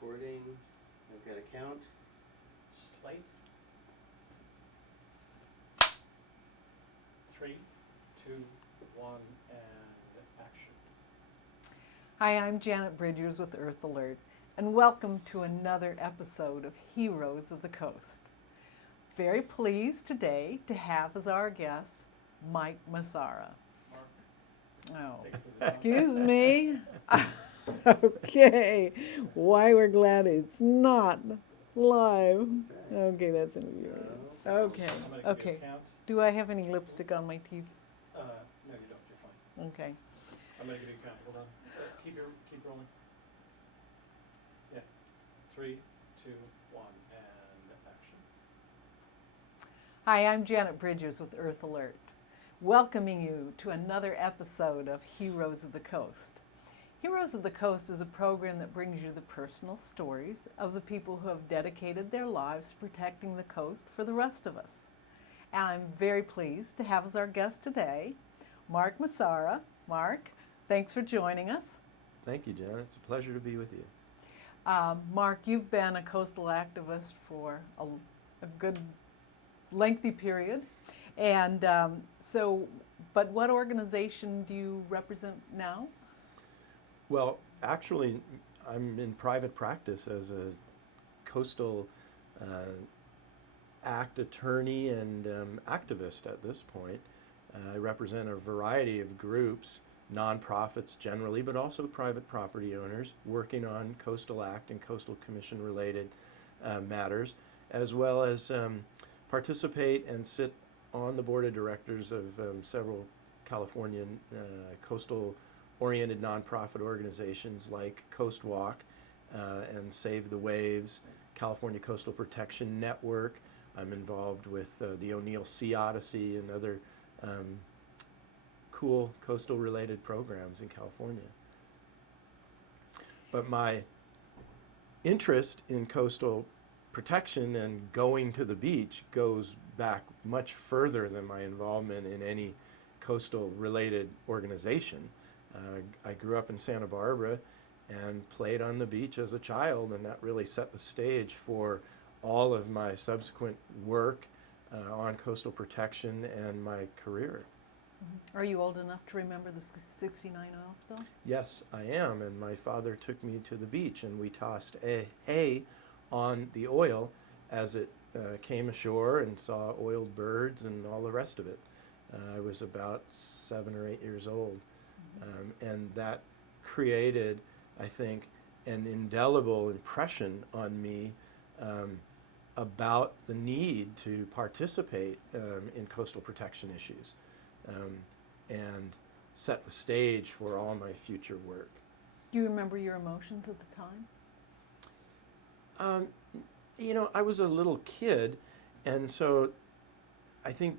recording. I've got a count. Slate. 3, 2, 1, and action. Hi, I'm Janet Bridgers with Earth Alert, and welcome to another episode of Heroes of the Coast. Very pleased today to have as our guest Mike Massara. Mark. Oh, Take it to the excuse me. Okay, why we're glad it's not live. Okay, that's interview. Okay, I'm going to give you okay. a count. Do I have any lipstick on my teeth? No, you don't. You're fine. Okay. I'm going to give you a count. Hold on. Keep rolling. Yeah. 3, 2, 1, and action. Hi, I'm Janet Bridgers with Earth Alert, welcoming you to another episode of Heroes of the Coast. Heroes of the Coast is a program that brings you the personal stories of the people who have dedicated their lives to protecting the coast for the rest of us. And I'm very pleased to have as our guest today, Mark Massara. Mark, thanks for joining us. Thank you, Janet. It's a pleasure to be with you. Mark, you've been a coastal activist for a good lengthy period. And but what organization do you represent now? Well, actually, I'm in private practice as a coastal act attorney and activist at this point. I represent a variety of groups, nonprofits generally, but also private property owners working on coastal act and coastal commission related matters, as well as participate and sit on the board of directors of several California coastal oriented nonprofit organizations like Coast Walk and Save the Waves, California Coastal Protection Network. I'm involved with the O'Neill Sea Odyssey and other cool coastal related programs in California. But my interest in coastal protection and going to the beach goes back much further than my involvement in any coastal related organization. I grew up in Santa Barbara and played on the beach as a child, and that really set the stage for all of my subsequent work on coastal protection and my career. Are you old enough to remember the 69 oil spill? Yes, I am, and my father took me to the beach and we tossed hay on the oil as it came ashore and saw oiled birds and all the rest of it. I was about 7 or 8 years old. And that created, I think, an indelible impression on me about the need to participate in coastal protection issues and set the stage for all my future work. Do you remember your emotions at the time? You know, I was a little kid, and so I think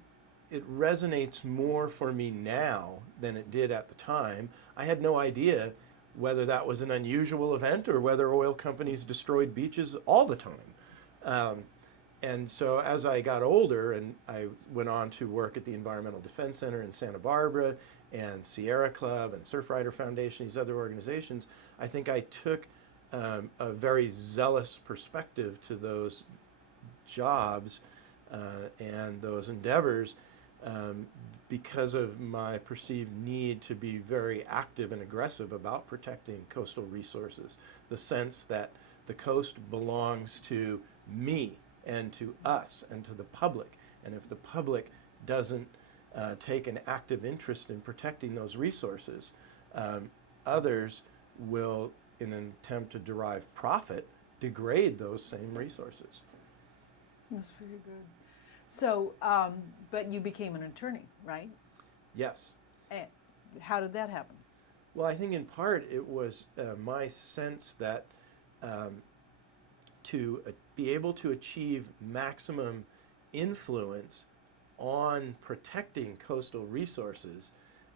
it resonates more for me now than it did at the time. I had no idea whether that was an unusual event or whether oil companies destroyed beaches all the time. And so as I got older and I went on to work at the Environmental Defense Center in Santa Barbara and Sierra Club and Surfrider Foundation, these other organizations, I think I took a very zealous perspective to those jobs and those endeavors because of my perceived need to be very active and aggressive about protecting coastal resources. The sense that the coast belongs to me and to us and to the public. And if the public doesn't take an active interest in protecting those resources, others will, in an attempt to derive profit, degrade those same resources. That's very good. So, but you became an attorney, right? Yes. And how did that happen? Well, I think in part it was my sense that to be able to achieve maximum influence on protecting coastal resources,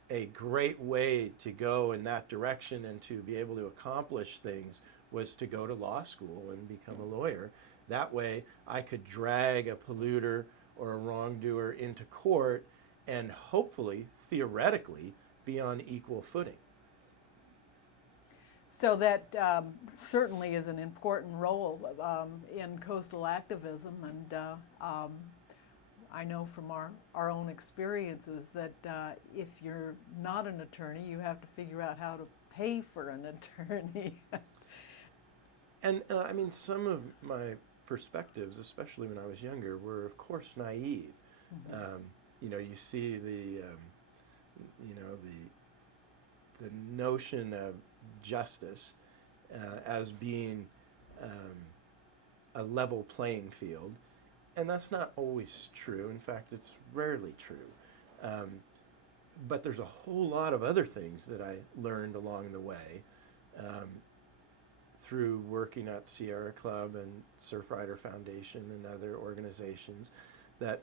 a great way to go in that direction and to be able to accomplish things was to go to law school and become a lawyer. That way I could drag a polluter or a wrongdoer into court and hopefully, theoretically, be on equal footing. So that certainly is an important role in coastal activism, and I know from our own experiences that if you're not an attorney, you have to figure out how to pay for an attorney. And I mean, some of my perspectives, especially when I was younger, were of course naive. Mhm. You know, you see the notion of justice as being a level playing field, and that's not always true. In fact, it's rarely true. Um, but there's a whole lot of other things that I learned along the way um, through working at Sierra Club and Surfrider Foundation and other organizations, that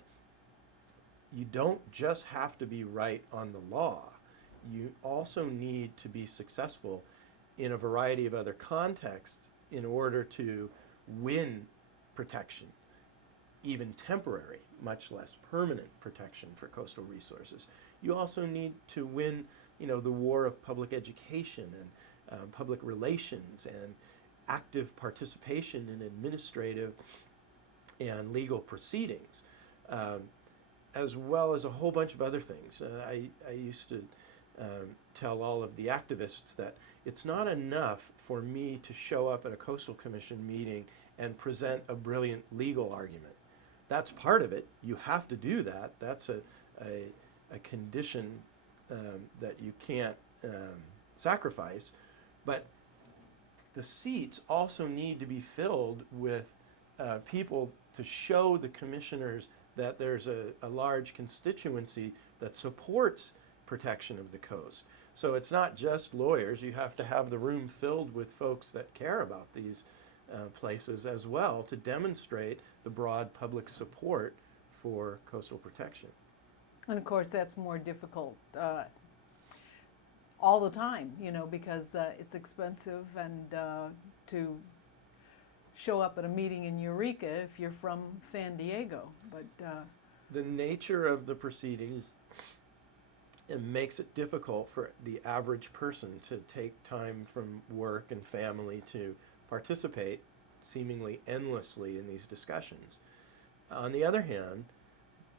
you don't just have to be right on the law. You also need to be successful in a variety of other contexts in order to win protection, even temporary, much less permanent protection for coastal resources. You also need to win, you know, the war of public education and public relations and active participation in administrative and legal proceedings, as well as a whole bunch of other things. I used to tell all of the activists that it's not enough for me to show up at a Coastal Commission meeting and present a brilliant legal argument. That's part of it. You have to do that. That's a condition that you can't sacrifice. But the seats also need to be filled with people to show the commissioners that there's a large constituency that supports protection of the coast. So it's not just lawyers. You have to have the room filled with folks that care about these places as well, to demonstrate the broad public support for coastal protection. And of course, that's more difficult all the time, you know, because it's expensive, and to show up at a meeting in Eureka if you're from San Diego. But the nature of the proceedings, it makes it difficult for the average person to take time from work and family to participate seemingly endlessly in these discussions. On the other hand,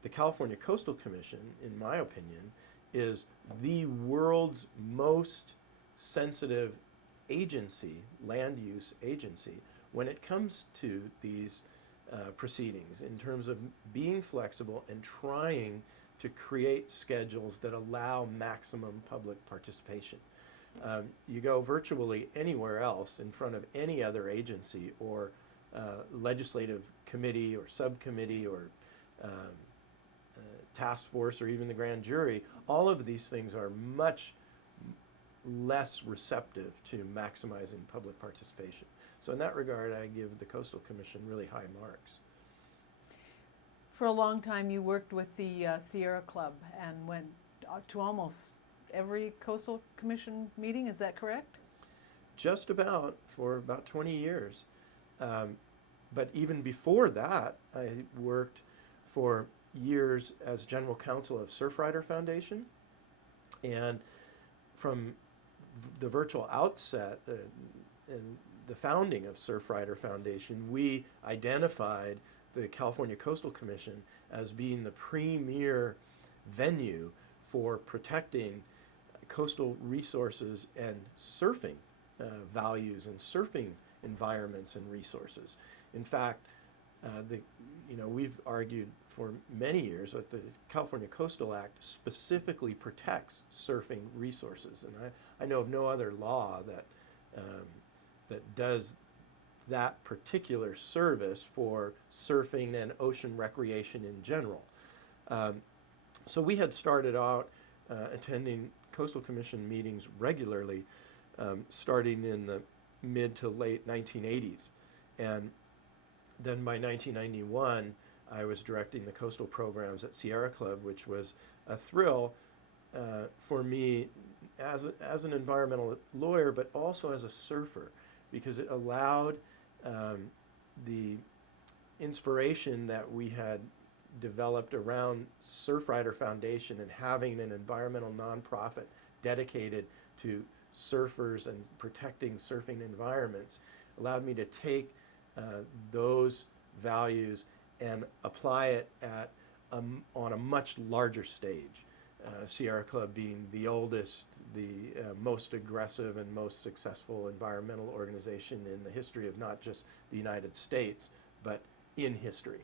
the California Coastal Commission, in my opinion, is the world's most sensitive agency, land use agency, when it comes to these proceedings, in terms of being flexible and trying to create schedules that allow maximum public participation. You go virtually anywhere else in front of any other agency or legislative committee or subcommittee or task force or even the grand jury, all of these things are much less receptive to maximizing public participation. So in that regard, I give the Coastal Commission really high marks. for a long time, you worked with the Sierra Club and went to almost every Coastal Commission meeting. Is that correct? Just about, for about 20 years. But even before that, I worked for years as general counsel of Surfrider Foundation. And from the virtual outset and the founding of Surfrider Foundation, we identified the California Coastal Commission as being the premier venue for protecting coastal resources and surfing values and surfing environments and resources. In fact, we've argued for many years that the California Coastal Act specifically protects surfing resources, and I know of no other law that does that particular service for surfing and ocean recreation in general. So we had started out attending Coastal Commission meetings regularly, starting in the mid to late 1980s. And then by 1991, I was directing the coastal programs at Sierra Club, which was a thrill for me as an environmental lawyer, but also as a surfer, because it allowed the inspiration that we had developed around Surfrider Foundation and having an environmental nonprofit dedicated to surfers and protecting surfing environments allowed me to take those values and apply it on a much larger stage. Sierra Club being the oldest, the most aggressive and most successful environmental organization in the history of not just the United States, but in history.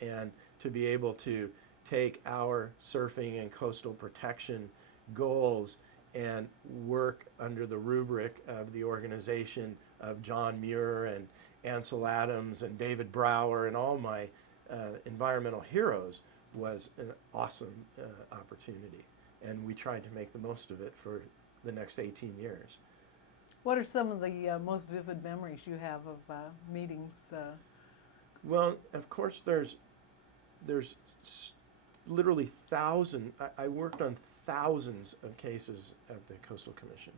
And to be able to take our surfing and coastal protection goals and work under the rubric of the organization of John Muir and Ansel Adams and David Brower and all my environmental heroes was an awesome opportunity. And we tried to make the most of it for the next 18 years. What are some of the most vivid memories you have of meetings? Well, of course, there's literally thousands. I worked on thousands of cases at the Coastal Commission.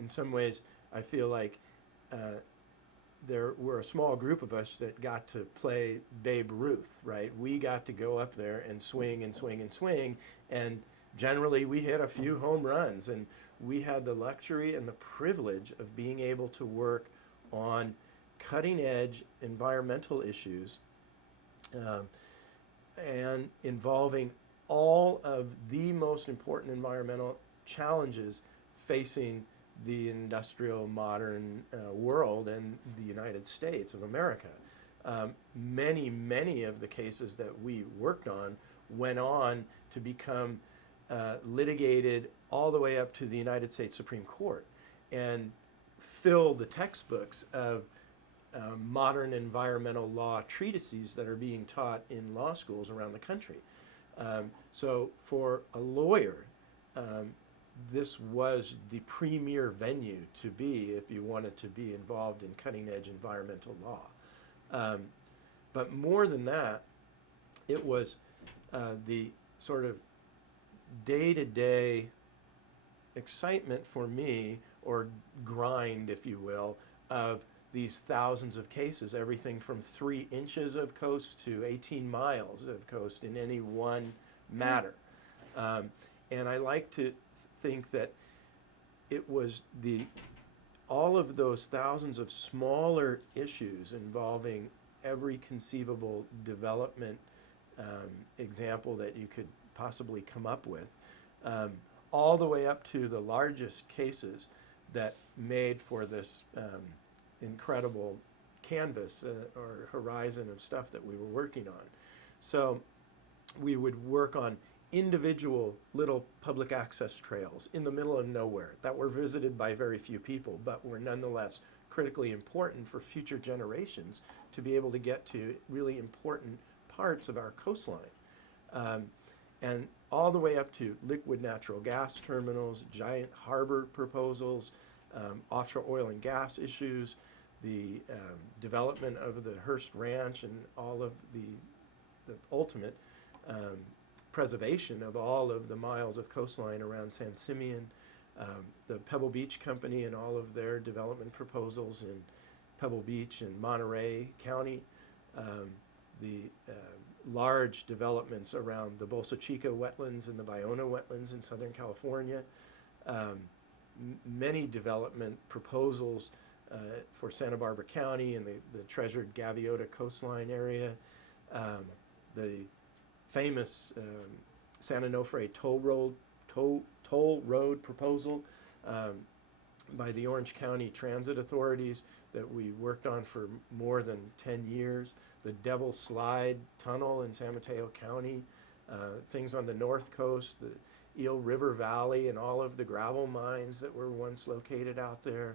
In some ways, I feel like there were a small group of us that got to play Babe Ruth, right? We got to go up there and swing and swing and swing, and generally we hit a few home runs, and we had the luxury and the privilege of being able to work on cutting-edge environmental issues and involving all of the most important environmental challenges facing the industrial modern world and the United States of America. Many of the cases that we worked on went on to become litigated all the way up to the United States Supreme Court and fill the textbooks of modern environmental law treatises that are being taught in law schools around the country. So for a lawyer, this was the premier venue to be if you wanted to be involved in cutting-edge environmental law. But more than that, it was the sort of day-to-day excitement for me, or grind, if you will, of these thousands of cases, everything from 3 inches of coast to 18 miles of coast in any one matter. And I like to think that it was all of those thousands of smaller issues involving every conceivable development example that you could possibly come up with, all the way up to the largest cases that made for this incredible canvas or horizon of stuff that we were working on. So we would work on individual little public access trails in the middle of nowhere that were visited by very few people, but were nonetheless critically important for future generations to be able to get to really important parts of our coastline. And all the way up to liquid natural gas terminals, giant harbor proposals, offshore oil and gas issues, the development of the Hearst Ranch and all of the ultimate preservation of all of the miles of coastline around San Simeon, the Pebble Beach Company and all of their development proposals in Pebble Beach and Monterey County, the large developments around the Bolsa Chica wetlands and the Bayona wetlands in Southern California, many development proposals for Santa Barbara County and the treasured Gaviota coastline area, the famous San Onofre toll road proposal by the Orange County Transit Authorities that we worked on for more than 10 years, the Devil Slide Tunnel in San Mateo County, things on the north coast, the Eel River Valley and all of the gravel mines that were once located out there,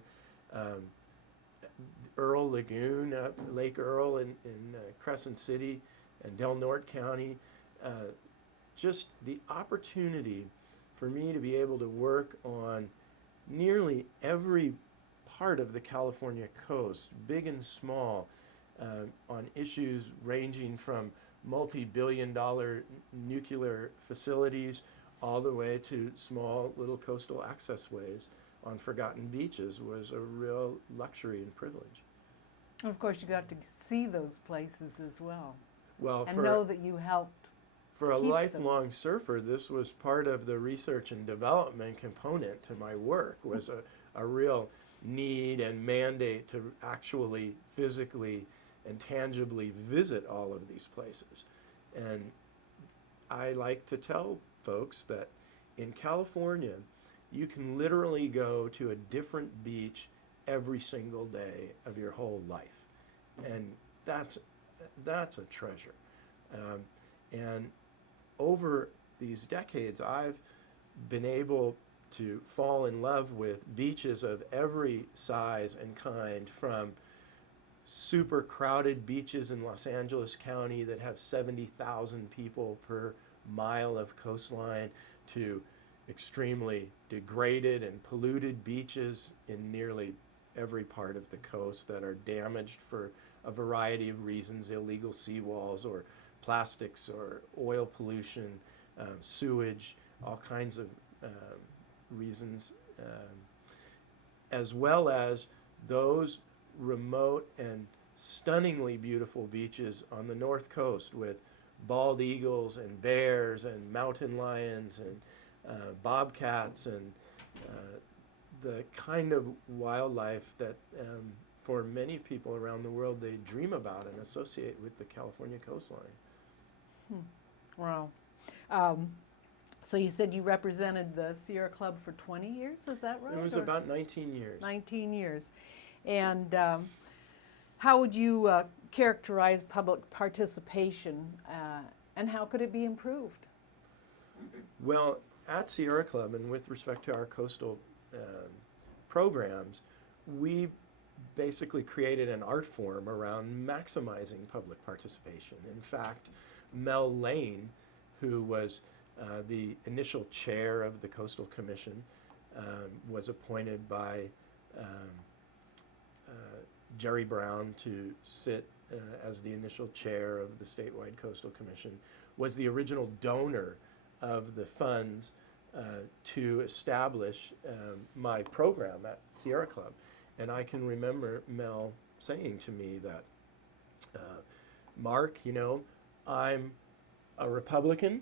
Earl Lagoon, Lake Earl in Crescent City and Del Norte County. Just the opportunity for me to be able to work on nearly every part of the California coast, big and small, on issues ranging from multi-billion-dollar nuclear facilities all the way to small little coastal access ways on forgotten beaches was a real luxury and privilege. Of course, you got to see those places as well. Well, and know that you helped For a keep them. lifelong surfer, this was part of the research and development component to my work, was a real need and mandate to actually physically and tangibly visit all of these places. And I like to tell folks that in California, you can literally go to a different beach every single day of your whole life. And that's a treasure. And over these decades, I've been able to fall in love with beaches of every size and kind, from super crowded beaches in Los Angeles County that have 70,000 people per mile of coastline to extremely degraded and polluted beaches in nearly every part of the coast that are damaged for a variety of reasons, illegal seawalls or plastics or oil pollution, sewage, all kinds of reasons, as well as those remote and stunningly beautiful beaches on the North Coast with bald eagles and bears and mountain lions and bobcats and the kind of wildlife that for many people around the world they dream about and associate with the California coastline. Wow. So you said you represented the Sierra Club for 20 years, is that right? It was Or about 19 years. 19 years. And how would you characterize public participation and how could it be improved? Well, at Sierra Club and with respect to our coastal programs, we basically created an art form around maximizing public participation. In fact, Mel Lane, who was the initial chair of the Coastal Commission, was appointed by Jerry Brown to sit as the initial chair of the statewide Coastal Commission, was the original donor of the funds to establish my program at Sierra Club. And I can remember Mel saying to me that, Mark, you know, I'm a Republican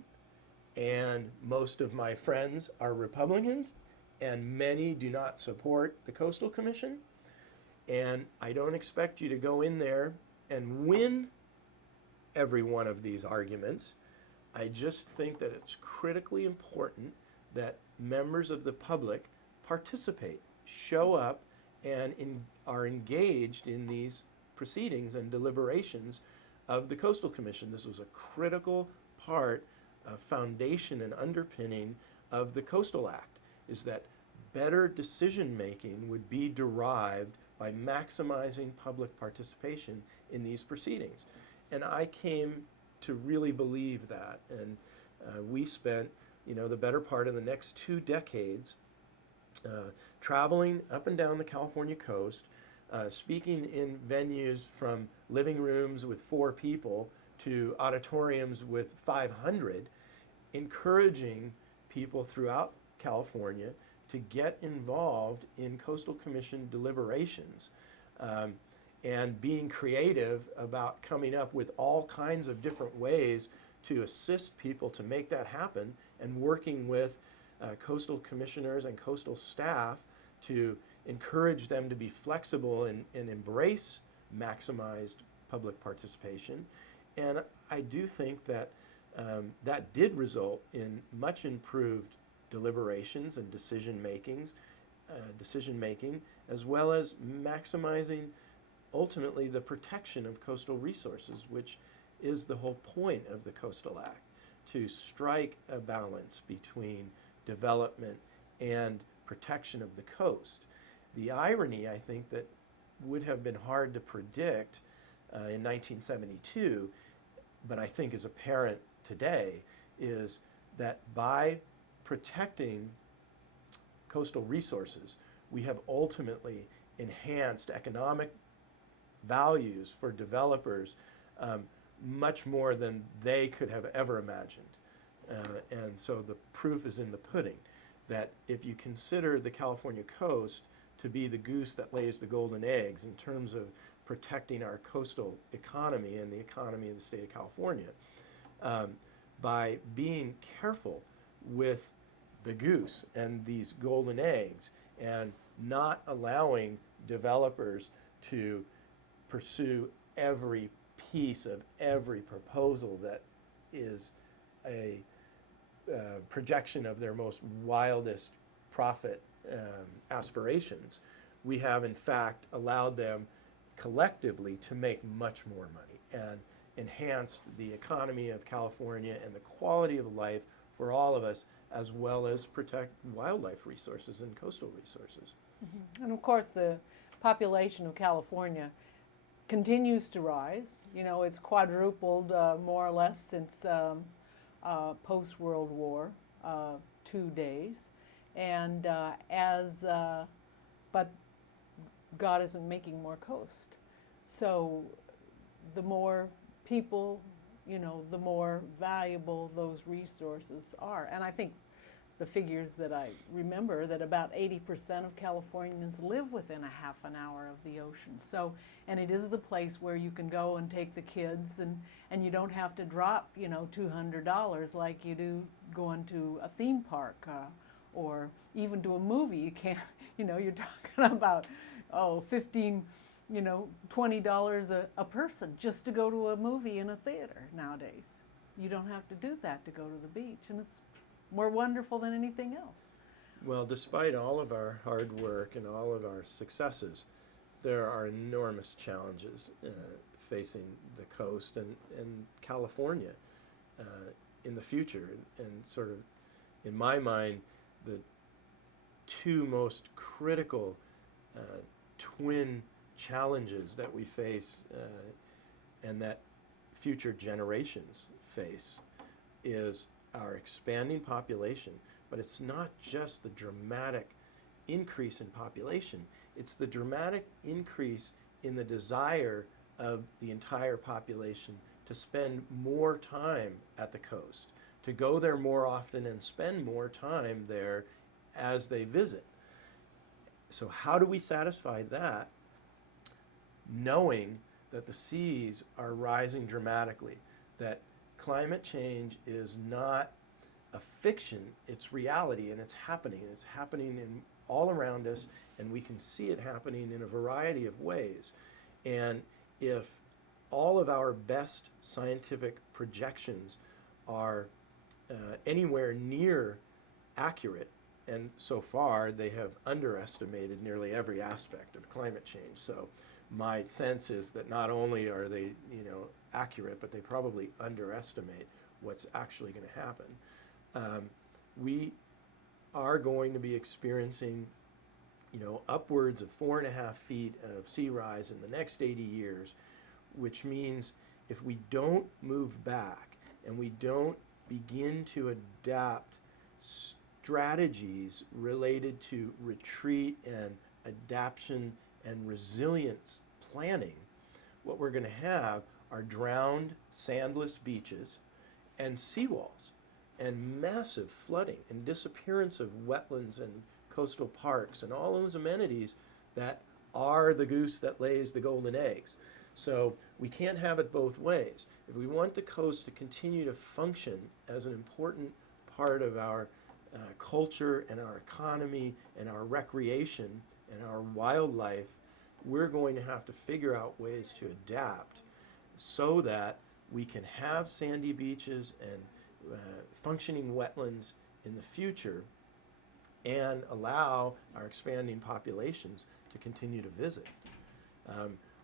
and most of my friends are Republicans and many do not support the Coastal Commission. And I don't expect you to go in there and win every one of these arguments. I just think that it's critically important that members of the public participate, show up, and are engaged in these proceedings and deliberations of the Coastal Commission. This was a critical part, a foundation and underpinning of the Coastal Act, is that better decision making would be derived by maximizing public participation in these proceedings. And I came to really believe that. And we spent, you know, the better part of the next 2 decades traveling up and down the California coast, speaking in venues from living rooms with 4 people to auditoriums with 500, encouraging people throughout California to get involved in Coastal Commission deliberations, and being creative about coming up with all kinds of different ways to assist people to make that happen, and working with coastal commissioners and coastal staff to encourage them to be flexible and embrace maximized public participation. And I do think that that did result in much improved deliberations and decision making, as well as maximizing ultimately the protection of coastal resources, which is the whole point of the Coastal Act, to strike a balance between development and protection of the coast. The irony, I think, that would have been hard to predict in 1972, but I think is apparent today, is that by protecting coastal resources, we have ultimately enhanced economic values for developers much more than they could have ever imagined. And so the proof is in the pudding, that if you consider the California coast to be the goose that lays the golden eggs in terms of protecting our coastal economy and the economy of the state of California, by being careful with the goose and these golden eggs and not allowing developers to pursue every piece of every proposal that is a projection of their most wildest profit aspirations. We have in fact allowed them collectively to make much more money and enhanced the economy of California and the quality of life for all of us, as well as protect wildlife resources and coastal resources. Mm-hmm. And of course, the population of California continues to rise. You know, it's quadrupled more or less since post-World War, 2 days. And but God isn't making more coast. So the more people, you know, the more valuable those resources are. And I think the figures that I remember, that about 80% of Californians live within a half an hour of the ocean. So, and it is the place where you can go and take the kids, and you don't have to drop, you know, $200 like you do going to a theme park or even to a movie. You can't, you know, you're talking about, $15, you know, $20 a person just to go to a movie in a theater nowadays. You don't have to do that to go to the beach, and it's more wonderful than anything else. Well, despite all of our hard work and all of our successes, there are enormous challenges facing the coast and California in the future. And sort of, in my mind, the two most critical twin challenges that we face and that future generations face is our expanding population. But it's not just the dramatic increase in population, it's the dramatic increase in the desire of the entire population to spend more time at the coast, to go there more often and spend more time there as they visit. So how do we satisfy that, knowing that the seas are rising dramatically, that climate change is not a fiction, it's reality, and it's happening in all around us, and we can see it happening in a variety of ways. And if all of our best scientific projections are anywhere near accurate, and so far they have underestimated nearly every aspect of climate change. So my sense is that not only are they, you know, accurate, but they probably underestimate what's actually going to happen. We are going to be experiencing, you know, upwards of 4.5 feet of sea rise in the next 80 years, which means if we don't move back and we don't begin to adapt strategies related to retreat and adaptation and resilience planning, what we're going to have are drowned, sandless beaches and seawalls and massive flooding and disappearance of wetlands and coastal parks and all those amenities that are the goose that lays the golden eggs. So we can't have it both ways. If we want the coast to continue to function as an important part of our culture and our economy and our recreation and our wildlife, we're going to have to figure out ways to adapt so that we can have sandy beaches and functioning wetlands in the future and allow our expanding populations to continue to visit.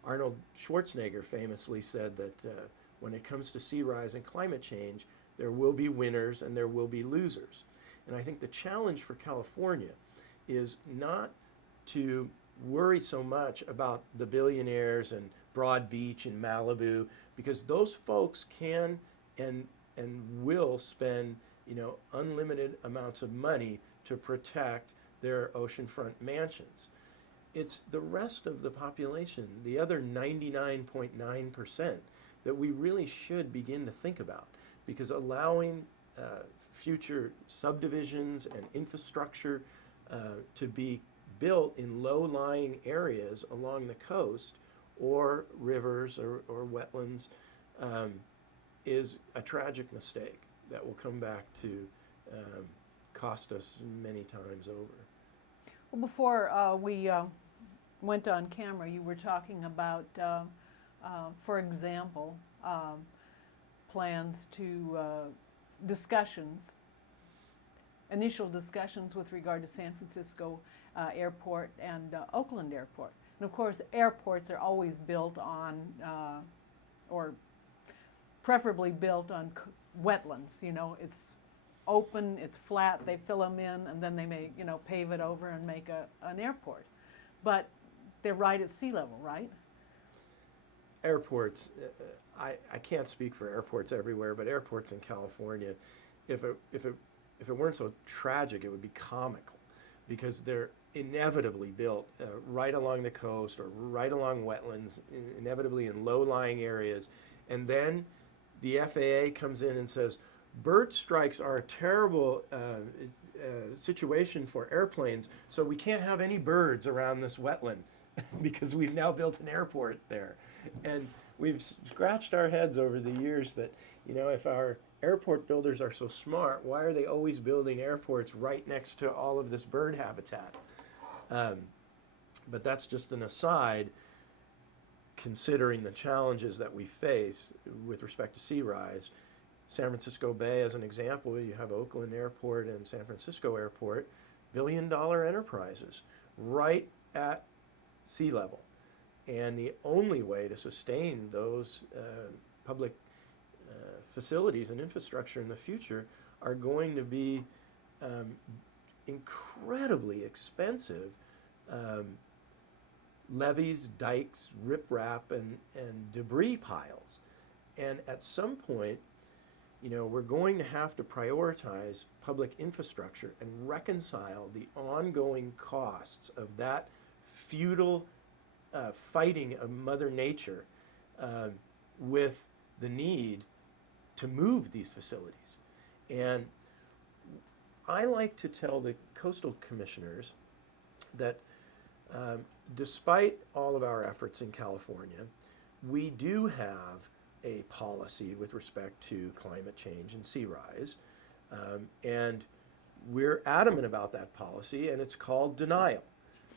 Arnold Schwarzenegger famously said that when it comes to sea rise and climate change, there will be winners and there will be losers. And I think the challenge for California is not to worry so much about the billionaires and Broad Beach and Malibu, because those folks can and will spend, you know, unlimited amounts of money to protect their oceanfront mansions. It's the rest of the population, the other 99.9%, that we really should begin to think about, because allowing future subdivisions and infrastructure to be built in low-lying areas along the coast or rivers or wetlands is a tragic mistake. that will come back to cost us many times over. Well, before we went on camera, you were talking about, for example, plans to discussions, initial discussions with regard to San Francisco Airport and Oakland Airport. And of course, airports are always built on, or preferably built on wetlands. You know, it's open, it's flat, they fill them in, and then they may, you know, pave it over and make an airport. But they're right at sea level, right? Airports, I can't speak for airports everywhere, but airports in California, if it weren't so tragic, it would be comical, because they're inevitably built right along the coast or right along wetlands, inevitably in low-lying areas, and then the FAA comes in and says, bird strikes are a terrible situation for airplanes, so we can't have any birds around this wetland because we've now built an airport there. And we've scratched our heads over the years that, you know, if our airport builders are so smart, why are they always building airports right next to all of this bird habitat? But that's just an aside, considering the challenges that we face with respect to sea rise. San Francisco Bay, as an example, you have Oakland Airport and San Francisco Airport, billion-dollar enterprises right at sea level. And the only way to sustain those public facilities and infrastructure in the future are going to be incredibly expensive levees, dikes, riprap, and debris piles. And at some point, you know, we're going to have to prioritize public infrastructure and reconcile the ongoing costs of that futile fighting of Mother Nature with the need to move these facilities. And I like to tell the coastal commissioners that despite all of our efforts in California, we do have a policy with respect to climate change and sea rise. And we're adamant about that policy, and it's called denial,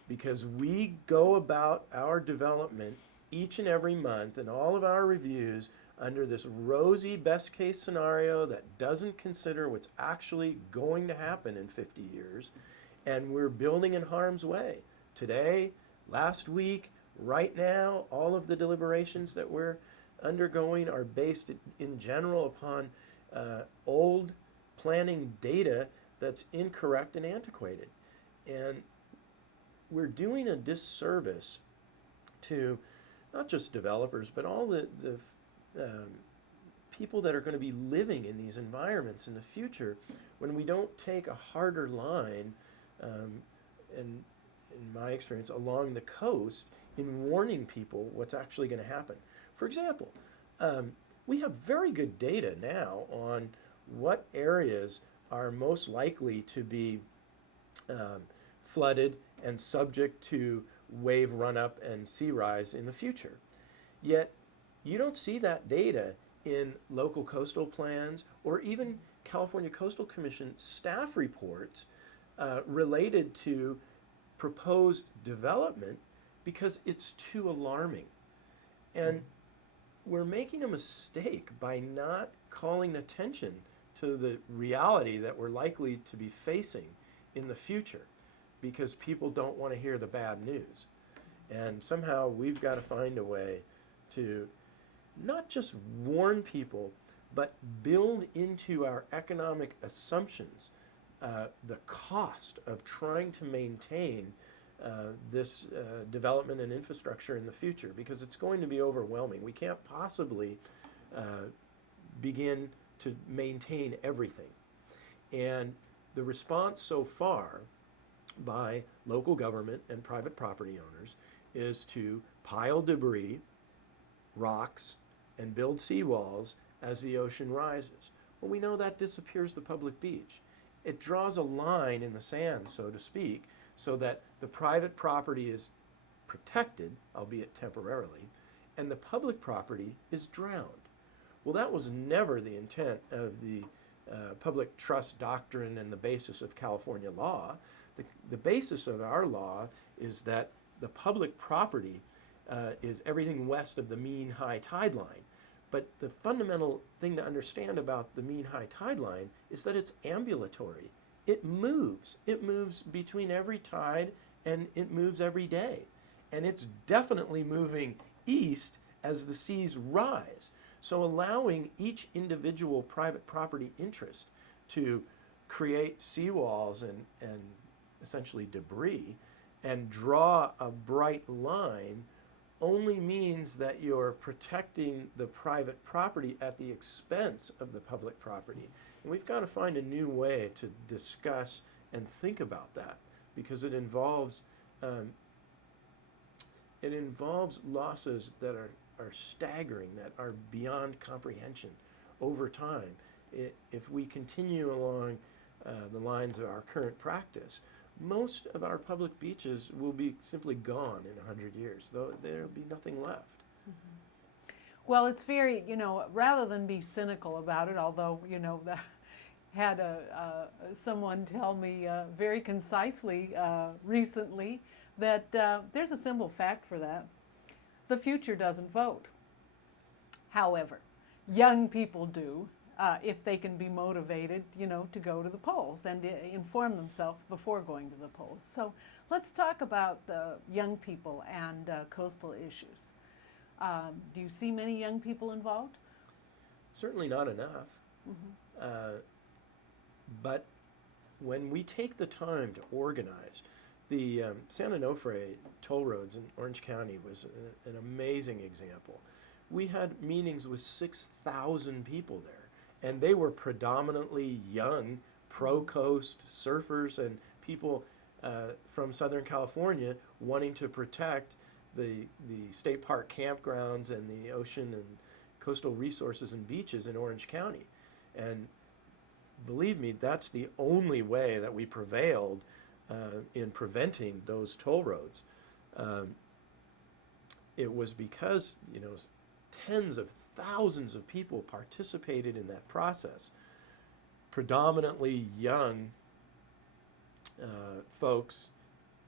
because we go about our development each and every month in all of our reviews under this rosy best case scenario that doesn't consider what's actually going to happen in 50 years. And we're building in harm's way. Today, last week, right now, all of the deliberations that we're undergoing are based in general upon old planning data that's incorrect and antiquated. And we're doing a disservice to not just developers, but all the people that are going to be living in these environments in the future when we don't take a harder line, and in my experience, along the coast in warning people what's actually going to happen. For example, we have very good data now on what areas are most likely to be flooded and subject to wave run-up and sea rise in the future. Yet, you don't see that data in local coastal plans or even California Coastal Commission staff reports related to proposed development because it's too alarming. And we're making a mistake by not calling attention to the reality that we're likely to be facing in the future because people don't want to hear the bad news. And somehow we've got to find a way to not just warn people, but build into our economic assumptions the cost of trying to maintain this development and infrastructure in the future, because it's going to be overwhelming. We can't possibly begin to maintain everything. And the response so far by local government and private property owners is to pile debris, rocks, and build seawalls as the ocean rises. Well, we know that disappears the public beach. It draws a line in the sand, so to speak, so that the private property is protected, albeit temporarily, and the public property is drowned. Well, that was never the intent of the public trust doctrine and the basis of California law. The basis of our law is that the public property is everything west of the mean high tide line. But the fundamental thing to understand about the mean high tide line is that it's ambulatory. It moves. It moves between every tide, and it moves every day. And it's definitely moving east as the seas rise. So allowing each individual private property interest to create seawalls and essentially debris and draw a bright line only means that you're protecting the private property at the expense of the public property. And we've got to find a new way to discuss and think about that, because it involves losses that are staggering, that are beyond comprehension over time. If we continue along the lines of our current practice, most of our public beaches will be simply gone in 100 years, though there'll be nothing left. Mm-hmm. Well, it's very, rather than be cynical about it, although, had someone tell me very concisely recently that there's a simple fact for that. The future doesn't vote. However, young people do, if they can be motivated, to go to the polls and inform themselves before going to the polls. So let's talk about the young people and coastal issues. Do you see many young people involved? Certainly not enough. Mm-hmm. But when we take the time to organize, the San Onofre toll roads in Orange County was an amazing example. We had meetings with 6,000 people there. And they were predominantly young, pro-coast surfers and people from Southern California wanting to protect the state park campgrounds and the ocean and coastal resources and beaches in Orange County. And believe me, that's the only way that we prevailed in preventing those toll roads. It was because, tens of thousands of people participated in that process, predominantly young folks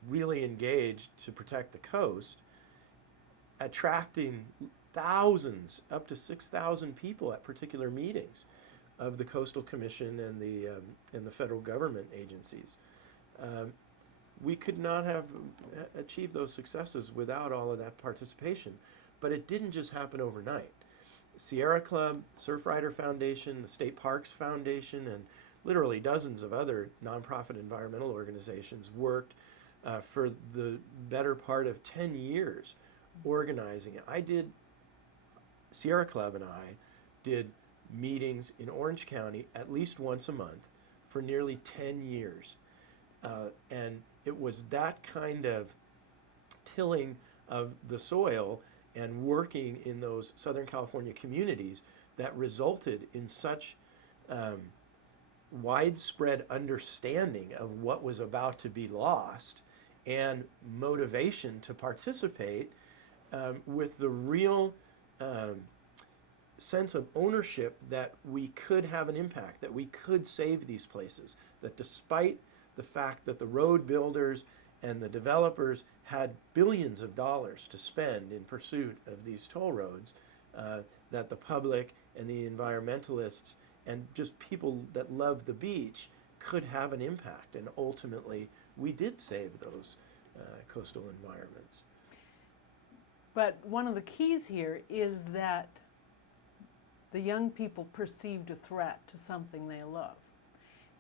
really engaged to protect the coast, attracting thousands, up to 6,000 people at particular meetings of the Coastal Commission and the federal government agencies. We could not have achieved those successes without all of that participation, but it didn't just happen overnight. Sierra Club, Surfrider Foundation, the State Parks Foundation, and literally dozens of other nonprofit environmental organizations worked for the better part of 10 years organizing it. Sierra Club and I did meetings in Orange County at least once a month for nearly 10 years. And it was that kind of tilling of the soil and working in those Southern California communities that resulted in such widespread understanding of what was about to be lost and motivation to participate with the real sense of ownership that we could have an impact, that we could save these places, that despite the fact that the road builders and the developers had billions of dollars to spend in pursuit of these toll roads, that the public and the environmentalists and just people that love the beach could have an impact. And ultimately, we did save those coastal environments. But one of the keys here is that the young people perceived a threat to something they love.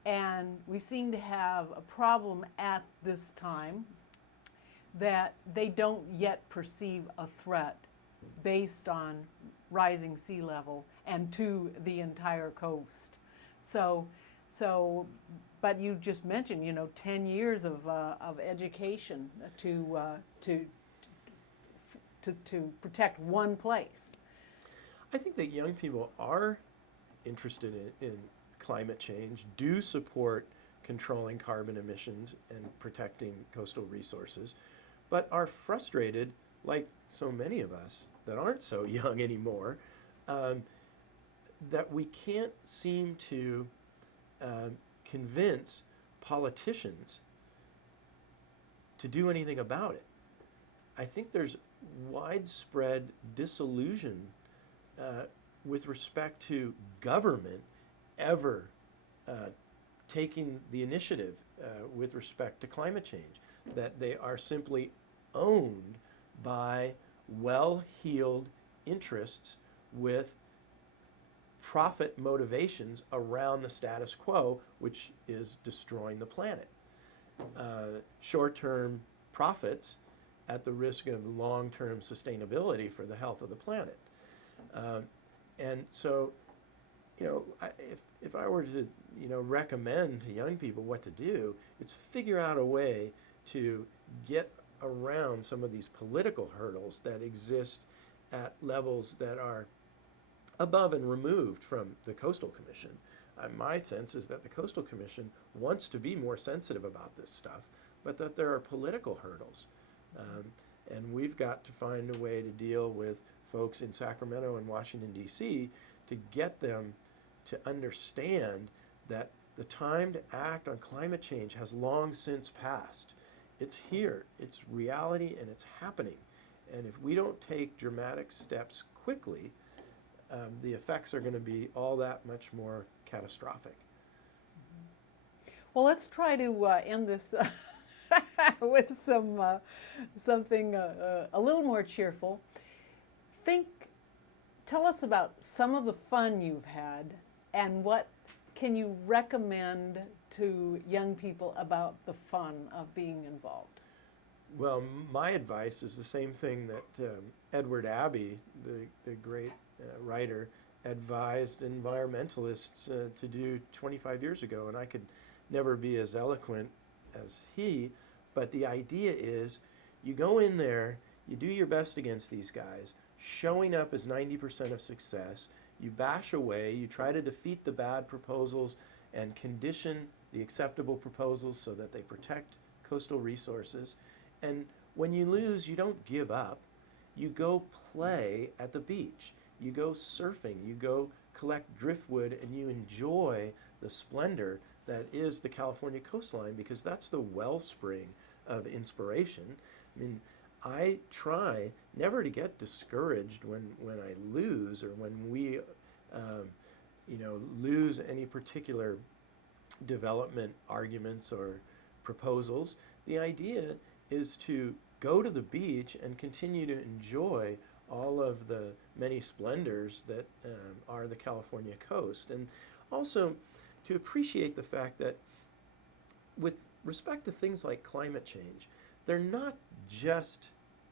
And we seem to have a problem at this time that they don't yet perceive a threat based on rising sea level and to the entire coast. But you just mentioned, 10 years of education to protect one place. I think that young people are interested in climate change, do support controlling carbon emissions and protecting coastal resources, but are frustrated, like so many of us that aren't so young anymore, that we can't seem to convince politicians to do anything about it. I think there's widespread disillusion with respect to government ever taking the initiative with respect to climate change, that they are simply owned by well-heeled interests with profit motivations around the status quo, which is destroying the planet. Short-term profits at the risk of long-term sustainability for the health of the planet. And so, if I were to, recommend to young people what to do, it's figure out a way to get around some of these political hurdles that exist at levels that are above and removed from the Coastal Commission. My sense is that the Coastal Commission wants to be more sensitive about this stuff, but that there are political hurdles. And we've got to find a way to deal with folks in Sacramento and Washington, D.C. to get them to understand that the time to act on climate change has long since passed. It's here, it's reality, and it's happening. And if we don't take dramatic steps quickly, the effects are going to be all that much more catastrophic. Well, let's try to end this with something a little more cheerful. Tell us about some of the fun you've had, and what can you recommend to young people about the fun of being involved? Well, my advice is the same thing that Edward Abbey, the great writer, advised environmentalists to do 25 years ago, and I could never be as eloquent as he, but the idea is you go in there, you do your best against these guys. Showing up is 90% of success. You bash away, you try to defeat the bad proposals and condition the acceptable proposals so that they protect coastal resources. And when you lose, you don't give up. You go play at the beach. You go surfing. You go collect driftwood, and you enjoy the splendor that is the California coastline, because that's the wellspring of inspiration. I mean, I try never to get discouraged when I lose, or when we lose any particular development arguments or proposals. The idea is to go to the beach and continue to enjoy all of the many splendors that are the California coast, and also to appreciate the fact that with respect to things like climate change, they're not just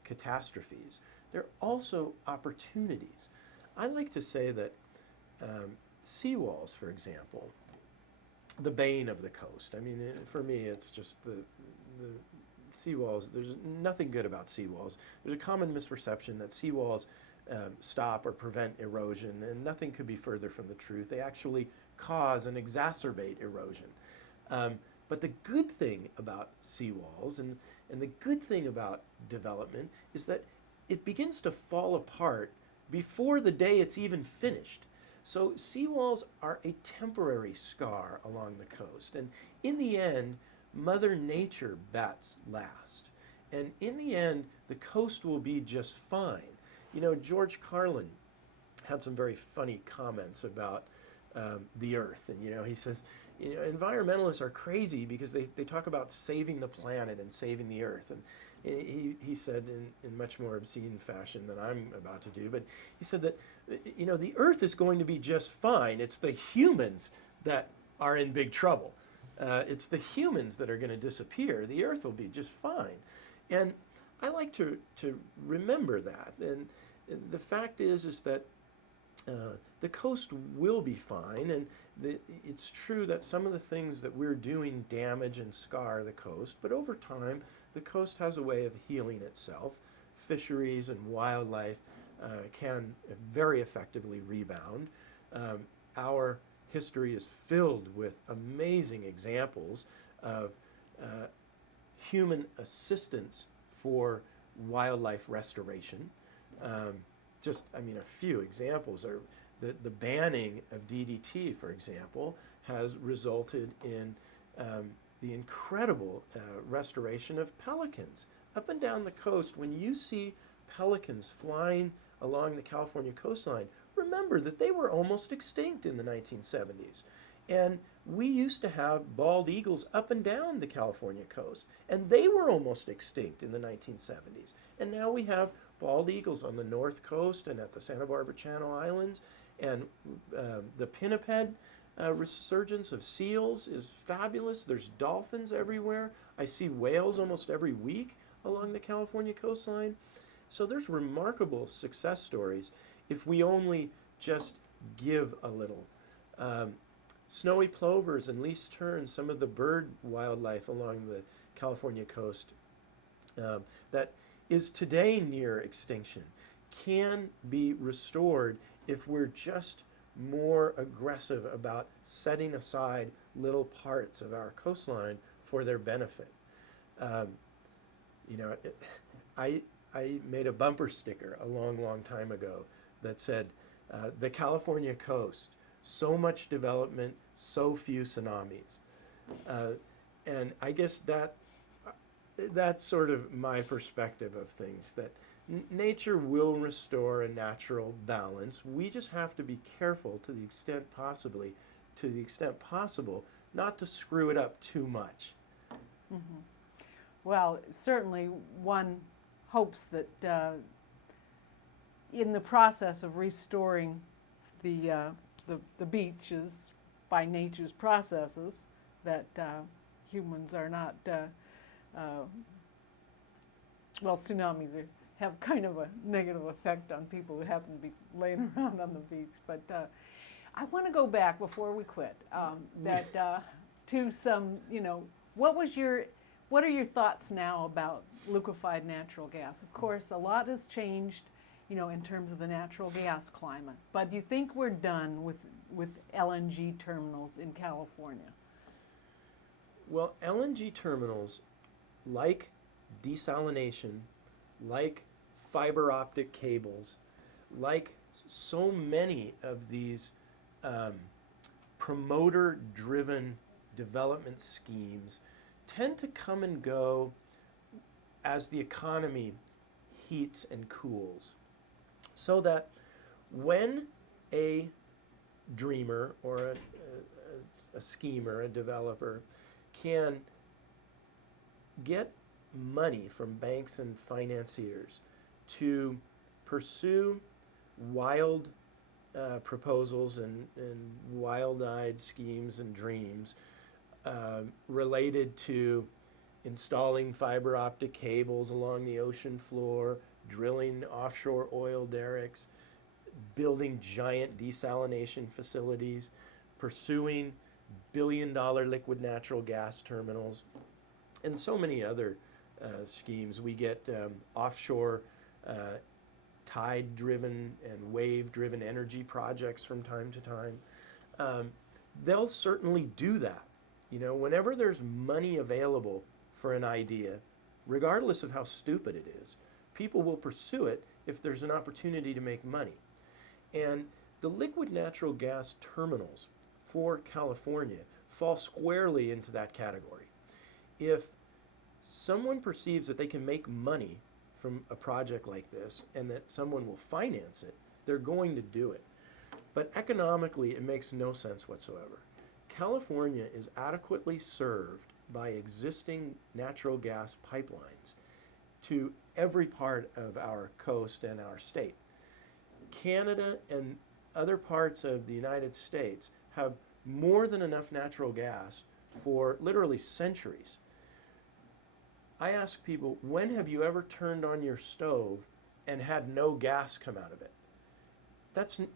catastrophes, they're also opportunities. I like to say that seawalls, for example, the bane of the coast. I mean, for me, it's just the seawalls. There's nothing good about seawalls. There's a common misperception that seawalls stop or prevent erosion, and nothing could be further from the truth. They actually cause and exacerbate erosion. But the good thing about seawalls and the good thing about development is that it begins to fall apart before the day it's even finished. So seawalls are a temporary scar along the coast, and in the end, Mother Nature bats last. And in the end, the coast will be just fine. George Carlin had some very funny comments about the earth. And, he says, environmentalists are crazy because they talk about saving the planet and saving the earth. And he said in much more obscene fashion than I'm about to do, but he said that, the earth is going to be just fine. It's the humans that are in big trouble. It's the humans that are going to disappear. The earth will be just fine. And I like to remember that. And the fact is that the coast will be fine, and it's true that some of the things that we're doing damage and scar the coast, but over time, the coast has a way of healing itself. Fisheries and wildlife can very effectively rebound. Our history is filled with amazing examples of human assistance for wildlife restoration. A few examples are the banning of DDT, for example, has resulted in the incredible restoration of pelicans. Up and down the coast, when you see pelicans flying along the California coastline, remember that they were almost extinct in the 1970s. And we used to have bald eagles up and down the California coast, and they were almost extinct in the 1970s. And now we have bald eagles on the north coast and at the Santa Barbara Channel Islands, and the pinniped resurgence of seals is fabulous. There's dolphins everywhere. I see whales almost every week along the California coastline. So there's remarkable success stories if we only just give a little. Snowy plovers and least terns, some of the bird wildlife along the California coast that is today near extinction can be restored if we're just more aggressive about setting aside little parts of our coastline for their benefit. I made a bumper sticker a long time ago that said, the California coast, so much development, so few tsunamis. And I guess that's sort of my perspective of things, that nature will restore a natural balance. We just have to be careful to the extent possible, not to screw it up too much. Mm-hmm. Well, certainly one hopes that in the process of restoring the beaches by nature's processes, that humans are not, tsunamis have kind of a negative effect on people who happen to be laying around on the beach. But I want to go back before we quit, to some, what are your thoughts now about liquefied natural gas? Of course, a lot has changed, in terms of the natural gas climate. But do you think we're done with LNG terminals in California? Well, LNG terminals, like desalination, like fiber optic cables, like so many of these promoter-driven development schemes, tend to come and go as the economy heats and cools. So that when a dreamer or a schemer, a developer, can get money from banks and financiers to pursue wild proposals and wild-eyed schemes and dreams related to installing fiber optic cables along the ocean floor, drilling offshore oil derricks, building giant desalination facilities, pursuing billion-dollar liquid natural gas terminals, and so many other schemes. We get offshore tide-driven and wave-driven energy projects from time to time. They'll certainly do that. Whenever there's money available for an idea, regardless of how stupid it is, people will pursue it if there's an opportunity to make money. And the liquid natural gas terminals for California fall squarely into that category. If someone perceives that they can make money from a project like this and that someone will finance it, they're going to do it. But economically, it makes no sense whatsoever. California is adequately served by existing natural gas pipelines to every part of our coast and our state. Canada and other parts of the United States have more than enough natural gas for literally centuries. I ask people, when have you ever turned on your stove and had no gas come out of it?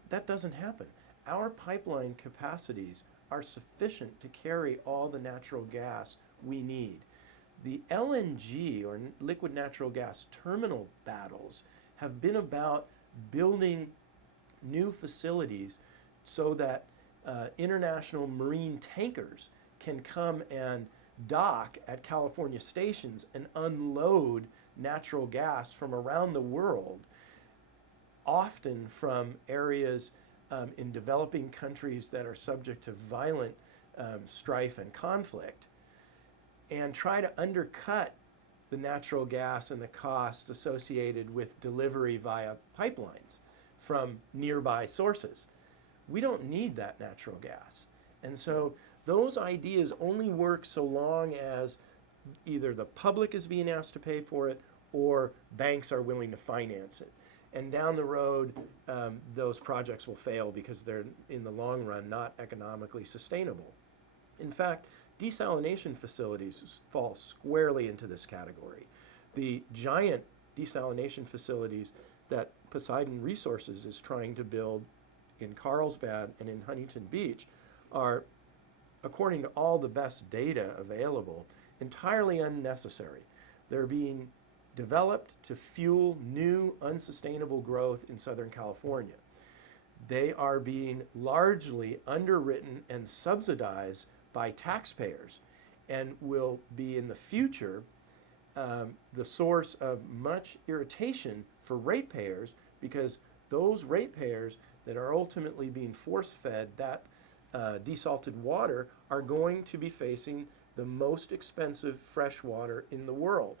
That doesn't happen. Our pipeline capacities are sufficient to carry all the natural gas we need. The LNG, or liquid natural gas terminal battles, have been about building new facilities so that international marine tankers can come and dock at California stations and unload natural gas from around the world, often from areas in developing countries that are subject to violent strife and conflict, and try to undercut the natural gas and the costs associated with delivery via pipelines from nearby sources. We don't need that natural gas. And so those ideas only work so long as either the public is being asked to pay for it or banks are willing to finance it. And down the road, those projects will fail because they're, in the long run, not economically sustainable. In fact, desalination facilities fall squarely into this category. The giant desalination facilities that Poseidon Resources is trying to build in Carlsbad and in Huntington Beach are, according to all the best data available, entirely unnecessary. They're being developed to fuel new unsustainable growth in Southern California. They are being largely underwritten and subsidized by taxpayers and will be in the future the source of much irritation for ratepayers, because those ratepayers that are ultimately being force-fed that desalted water are going to be facing the most expensive fresh water in the world.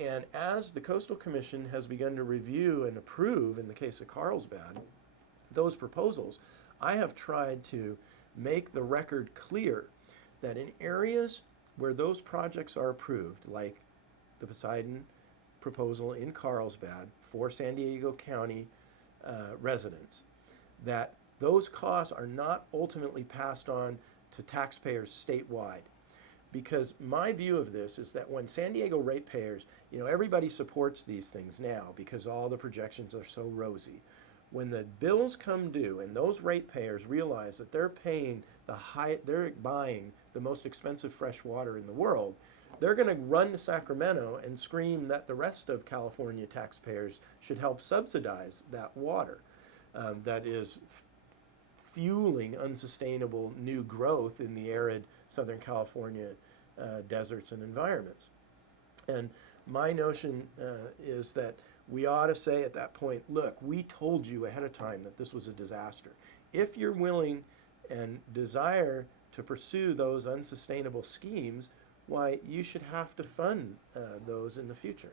And as the Coastal Commission has begun to review and approve, in the case of Carlsbad, those proposals, I have tried to make the record clear that in areas where those projects are approved, like the Poseidon proposal in Carlsbad for San Diego County residents, that those costs are not ultimately passed on to taxpayers statewide. Because my view of this is that when San Diego ratepayers, everybody supports these things now because all the projections are so rosy. When the bills come due and those ratepayers realize that they're buying the most expensive fresh water in the world, they're going to run to Sacramento and scream that the rest of California taxpayers should help subsidize that water that is fueling unsustainable new growth in the arid Southern California deserts and environments. And my notion is that we ought to say at that point, look, we told you ahead of time that this was a disaster. If you're willing and desire to pursue those unsustainable schemes, why, you should have to fund those in the future.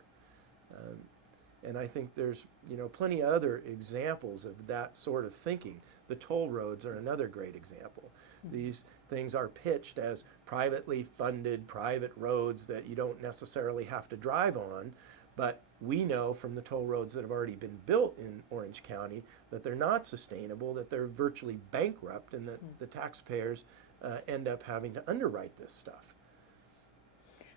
And I think there's plenty of other examples of that sort of thinking. The toll roads are another great example. These things are pitched as privately funded private roads that you don't necessarily have to drive on, but we know from the toll roads that have already been built in Orange County that they're not sustainable, that they're virtually bankrupt, and that the taxpayers end up having to underwrite this stuff.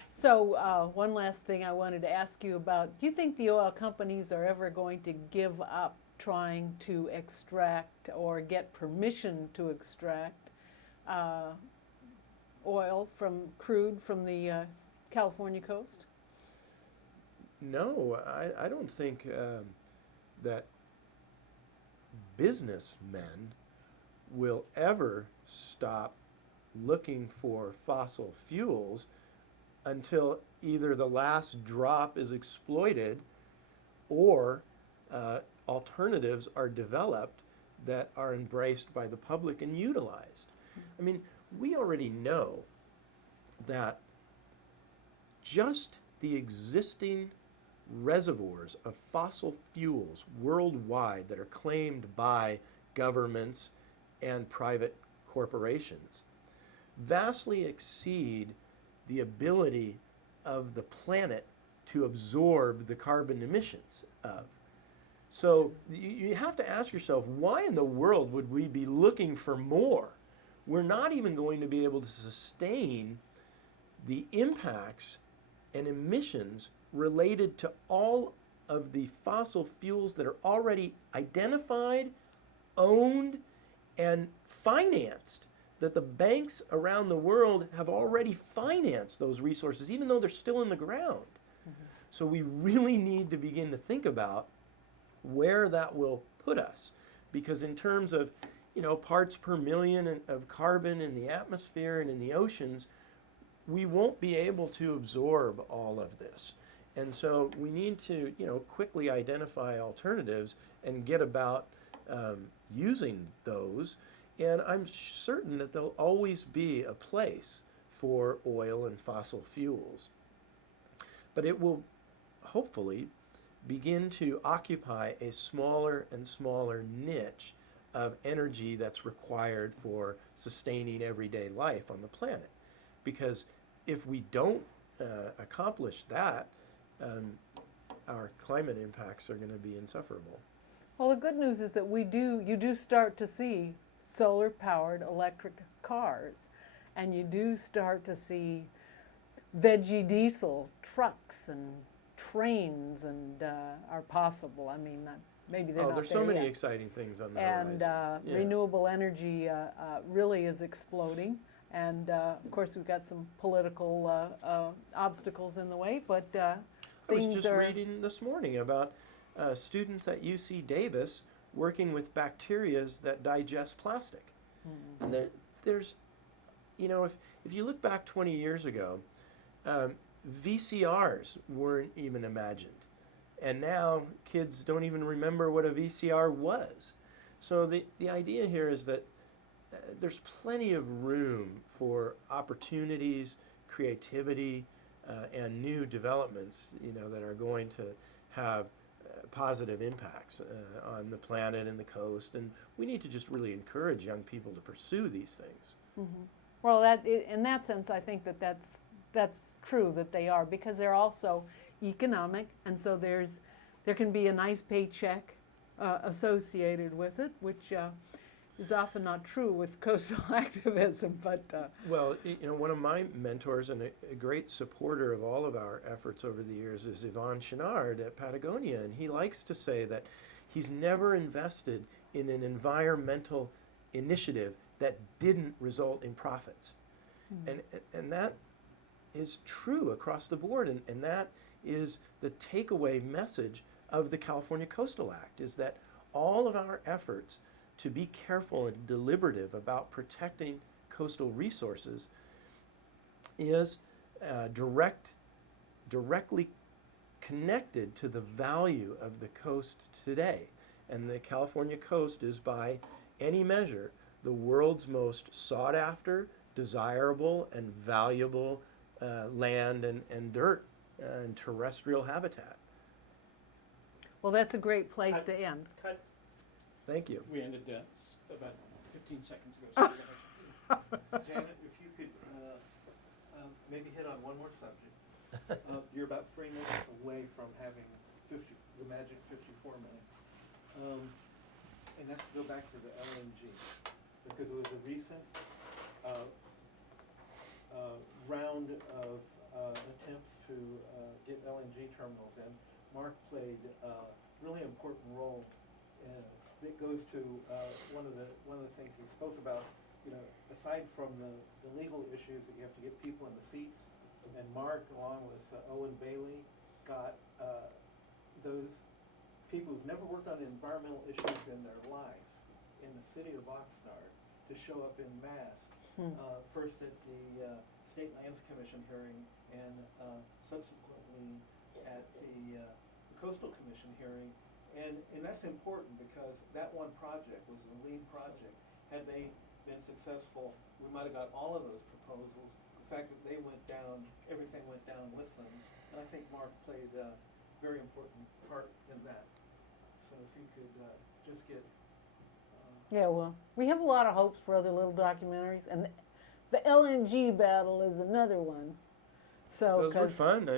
So one last thing I wanted to ask you about, do you think the oil companies are ever going to give up trying to extract or get permission to extract crude from the California coast? No, I don't think that businessmen will ever stop looking for fossil fuels until either the last drop is exploited or alternatives are developed that are embraced by the public and utilized. I mean, we already know that just the existing reservoirs of fossil fuels worldwide that are claimed by governments and private corporations vastly exceed the ability of the planet to absorb the carbon emissions of. So you have to ask yourself, why in the world would we be looking for more? We're not even going to be able to sustain the impacts and emissions related to all of the fossil fuels that are already identified, owned, and financed, that the banks around the world have already financed those resources, even though they're still in the ground. Mm-hmm. So we really need to begin to think about where that will put us, because in terms of parts per million of carbon in the atmosphere and in the oceans, we won't be able to absorb all of this. And so we need to quickly identify alternatives and get about using those And I'm certain that there'll always be a place for oil and fossil fuels. But it will hopefully begin to occupy a smaller and smaller niche of energy that's required for sustaining everyday life on the planet. Because if we don't accomplish that, our climate impacts are going to be insufferable. Well, the good news is that you do start to see solar-powered electric cars, and you do start to see veggie diesel trucks and trains and are possible. I mean, maybe they're not there's there so many yet. exciting things on the And horizon. Yeah. renewable energy really is exploding. And of course, we've got some political obstacles in the way, but I was things just are. reading this morning about students at UC Davis working with bacteria that digest plastic. And there's, if you look back 20 years ago, VCRs weren't even imagined. And now kids don't even remember what a VCR was. So the idea here is that there's plenty of room for opportunities, creativity, and new developments, that are going to have positive impacts on the planet and the coast. And we need to just really encourage young people to pursue these things. Mm-hmm. Well, in that sense, I think that's true that they are, because they're also economic, and so there can be a nice paycheck associated with it, which is often not true with coastal activism. But well, one of my mentors and a great supporter of all of our efforts over the years is Yvon Chouinard at Patagonia, and he likes to say that he's never invested in an environmental initiative that didn't result in profits. Mm-hmm. And that is true across the board, and that is the takeaway message of the California Coastal Act, is that all of our efforts to be careful and deliberative about protecting coastal resources is directly connected to the value of the coast today. And the California coast is, by any measure, the world's most sought after, desirable, and valuable land and dirt and terrestrial habitat. Well, that's a great place to end. Cut. Thank you. We ended about 15 seconds ago. Janet, if you could maybe hit on one more subject. You're about 3 minutes away from having the magic 54 minutes. And that's to go back to the LNG, because it was a recent round of attempts to get LNG terminals in. Mark played a really important role. It goes to one of the things he spoke about. Aside from the legal issues that you have to get people in the seats, and Mark, along with Owen Bailey, got those people who've never worked on environmental issues in their life in the city of Oxnard to show up in mass. First at the State Lands Commission hearing, and subsequently at the Coastal Commission hearing. And that's important, because that one project was the lead project. Had they been successful, we might have got all of those proposals. The fact that they went down, everything went down with them. And I think Mark played a very important part in that. So if you could just get... Yeah, well, we have a lot of hopes for other little documentaries, and the LNG battle is another one. So those were fun.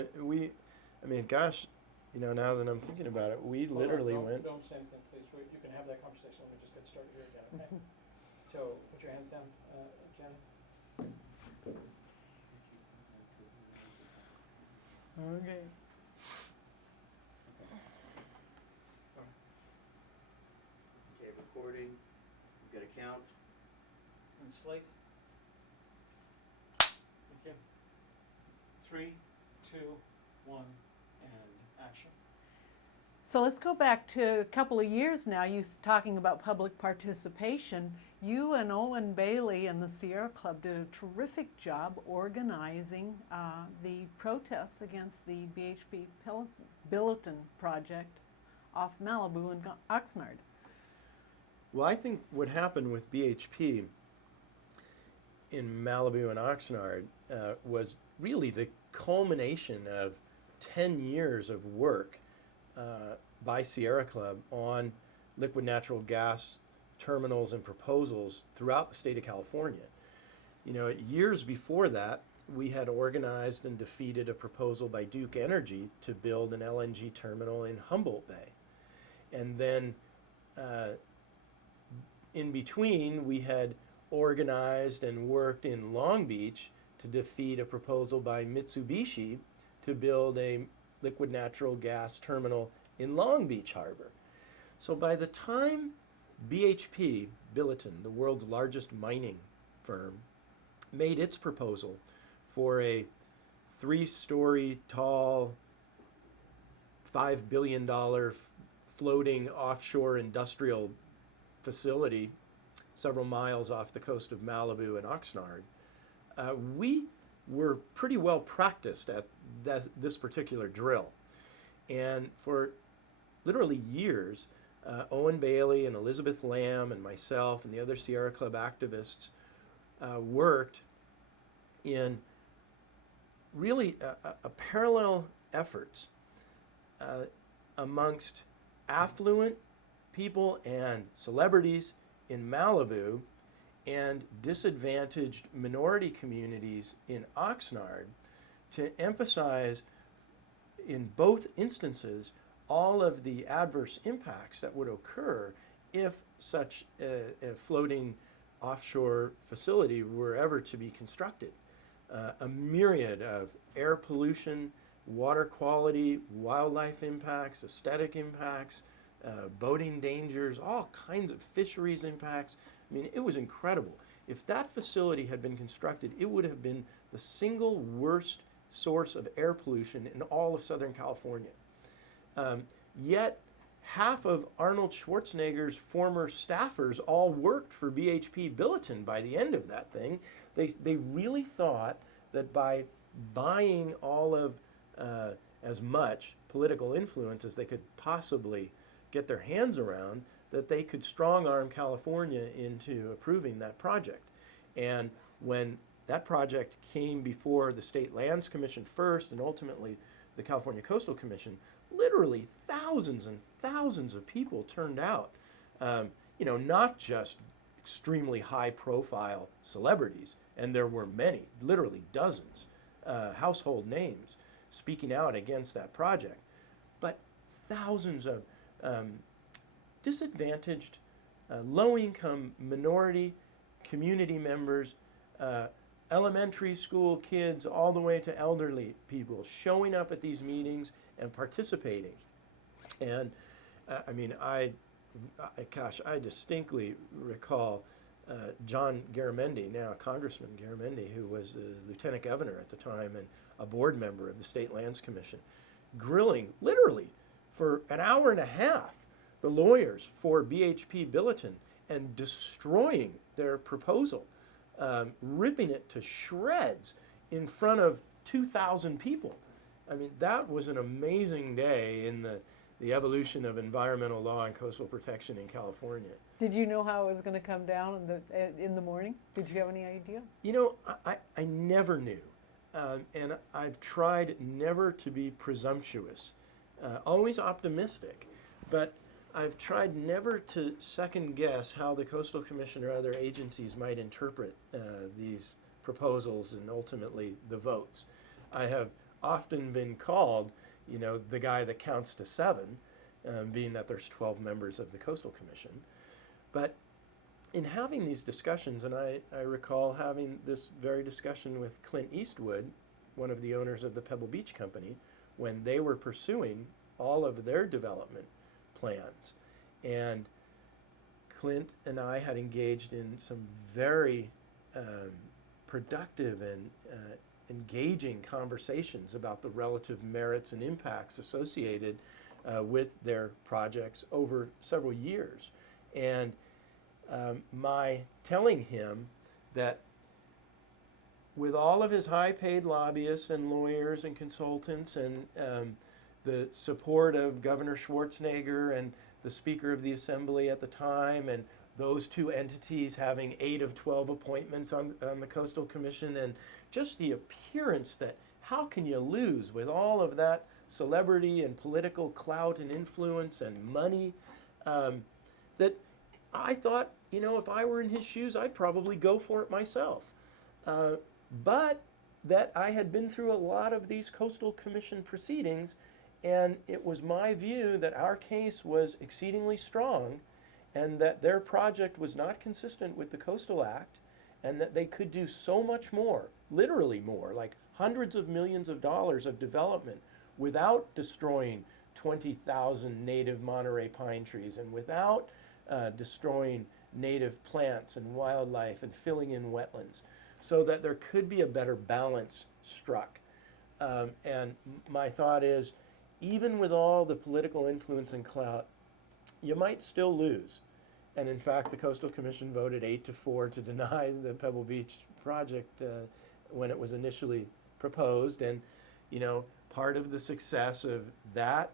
Gosh, now that I'm thinking about it, we literally went. Don't say anything, please. You can have that conversation when we just get started here again, okay? So, put your hands down, Janet. Okay. Okay, recording. We've got a count. And slate. Thank you. 3, 2, 1, and action. So let's go back to a couple of years now. You talking about public participation. You and Owen Bailey and the Sierra Club did a terrific job organizing the protests against the BHP Billiton project off Malibu and Oxnard. Well, I think what happened with BHP in Malibu and Oxnard was really the culmination of 10 years of work by Sierra Club on liquid natural gas terminals and proposals throughout the state of California. You know, years before that, we had organized and defeated a proposal by Duke Energy to build an LNG terminal in Humboldt Bay. And then in between, we had organized and worked in Long Beach to defeat a proposal by Mitsubishi to build a liquid natural gas terminal in Long Beach Harbor. So by the time BHP Billiton, the world's largest mining firm, made its proposal for a 3-story tall, $5 billion floating offshore industrial facility several miles off the coast of Malibu and Oxnard, we were pretty well practiced at this particular drill. And for literally years, Owen Bailey and Elizabeth Lamb and myself and the other Sierra Club activists worked in really a parallel efforts amongst affluent people and celebrities in Malibu and disadvantaged minority communities in Oxnard to emphasize in both instances all of the adverse impacts that would occur if such a floating offshore facility were ever to be constructed. A myriad of air pollution, water quality, wildlife impacts, aesthetic impacts, boating dangers, all kinds of fisheries impacts. I mean, it was incredible. If that facility had been constructed, it would have been the single worst source of air pollution in all of Southern California. Yet, half of Arnold Schwarzenegger's former staffers all worked for BHP Billiton by the end of that thing. They really thought that by buying all of as much political influence as they could possibly get their hands around, that they could strong-arm California into approving that project. And when that project came before the State Lands Commission first and ultimately the California Coastal Commission, literally thousands and thousands of people turned out. You know, not just extremely high-profile celebrities, and there were many, literally dozens, household names speaking out against that project, but thousands of disadvantaged, low-income minority community members, elementary school kids all the way to elderly people showing up at these meetings and participating. And I mean, I distinctly recall John Garamendi, now Congressman Garamendi, who was the lieutenant governor at the time and a board member of the State Lands Commission, grilling literally for an hour and a half the lawyers for BHP Billiton and destroying their proposal, ripping it to shreds in front of 2,000 people. I mean, that was an amazing day in the evolution of environmental law and coastal protection in California. Did you know how it was going to come down in the morning? Did you have any idea? You know, I never knew. And I've tried never to be presumptuous, always optimistic, but I've tried never to second guess how the Coastal Commission or other agencies might interpret these proposals and ultimately the votes. I have often been called, you know, the guy that counts to 7, being that there's 12 members of the Coastal Commission. But in having these discussions, and I recall having this very discussion with Clint Eastwood, one of the owners of the Pebble Beach Company, when they were pursuing all of their development plans. And Clint and I had engaged in some very productive and engaging conversations about the relative merits and impacts associated with their projects over several years. And my telling him that with all of his high-paid lobbyists and lawyers and consultants and the support of Governor Schwarzenegger and the Speaker of the Assembly at the time, and those two entities having 8 of 12 appointments on the Coastal Commission, and just the appearance that how can you lose with all of that celebrity and political clout and influence and money, that I thought, you know, if I were in his shoes, I'd probably go for it myself. But that I had been through a lot of these Coastal Commission proceedings, and it was my view that our case was exceedingly strong and that their project was not consistent with the Coastal Act, and that they could do so much more, literally more, like hundreds of millions of dollars of development without destroying 20,000 native Monterey pine trees and without destroying native plants and wildlife and filling in wetlands, so that there could be a better balance struck. And my thought is, even with all the political influence and clout, you might still lose. And in fact, the Coastal Commission voted 8-4 to deny the Pebble Beach project when it was initially proposed. And, you know, part of the success of that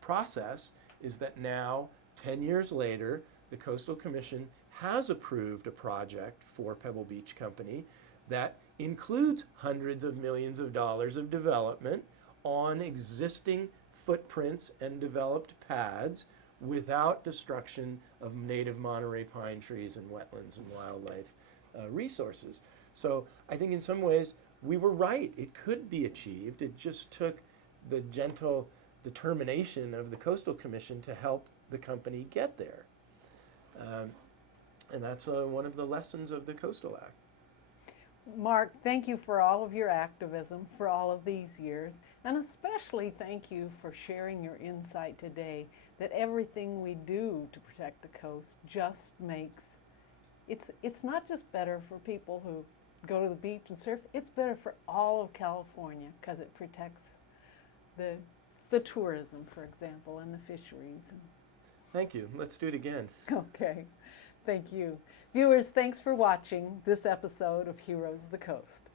process is that now, 10 years later, the Coastal Commission has approved a project for Pebble Beach Company that includes hundreds of millions of dollars of development on existing footprints and developed pads without destruction of native Monterey pine trees and wetlands and wildlife resources. So I think in some ways we were right. It could be achieved. It just took the gentle determination of the Coastal Commission to help the company get there. And that's one of the lessons of the Coastal Act. Mark, thank you for all of your activism for all of these years, and especially thank you for sharing your insight today that everything we do to protect the coast just makes, it's not just better for people who go to the beach and surf, it's better for all of California because it protects the tourism, for example, and the fisheries. Thank you. Let's do it again. Okay, thank you. Viewers, thanks for watching this episode of Heroes of the Coast.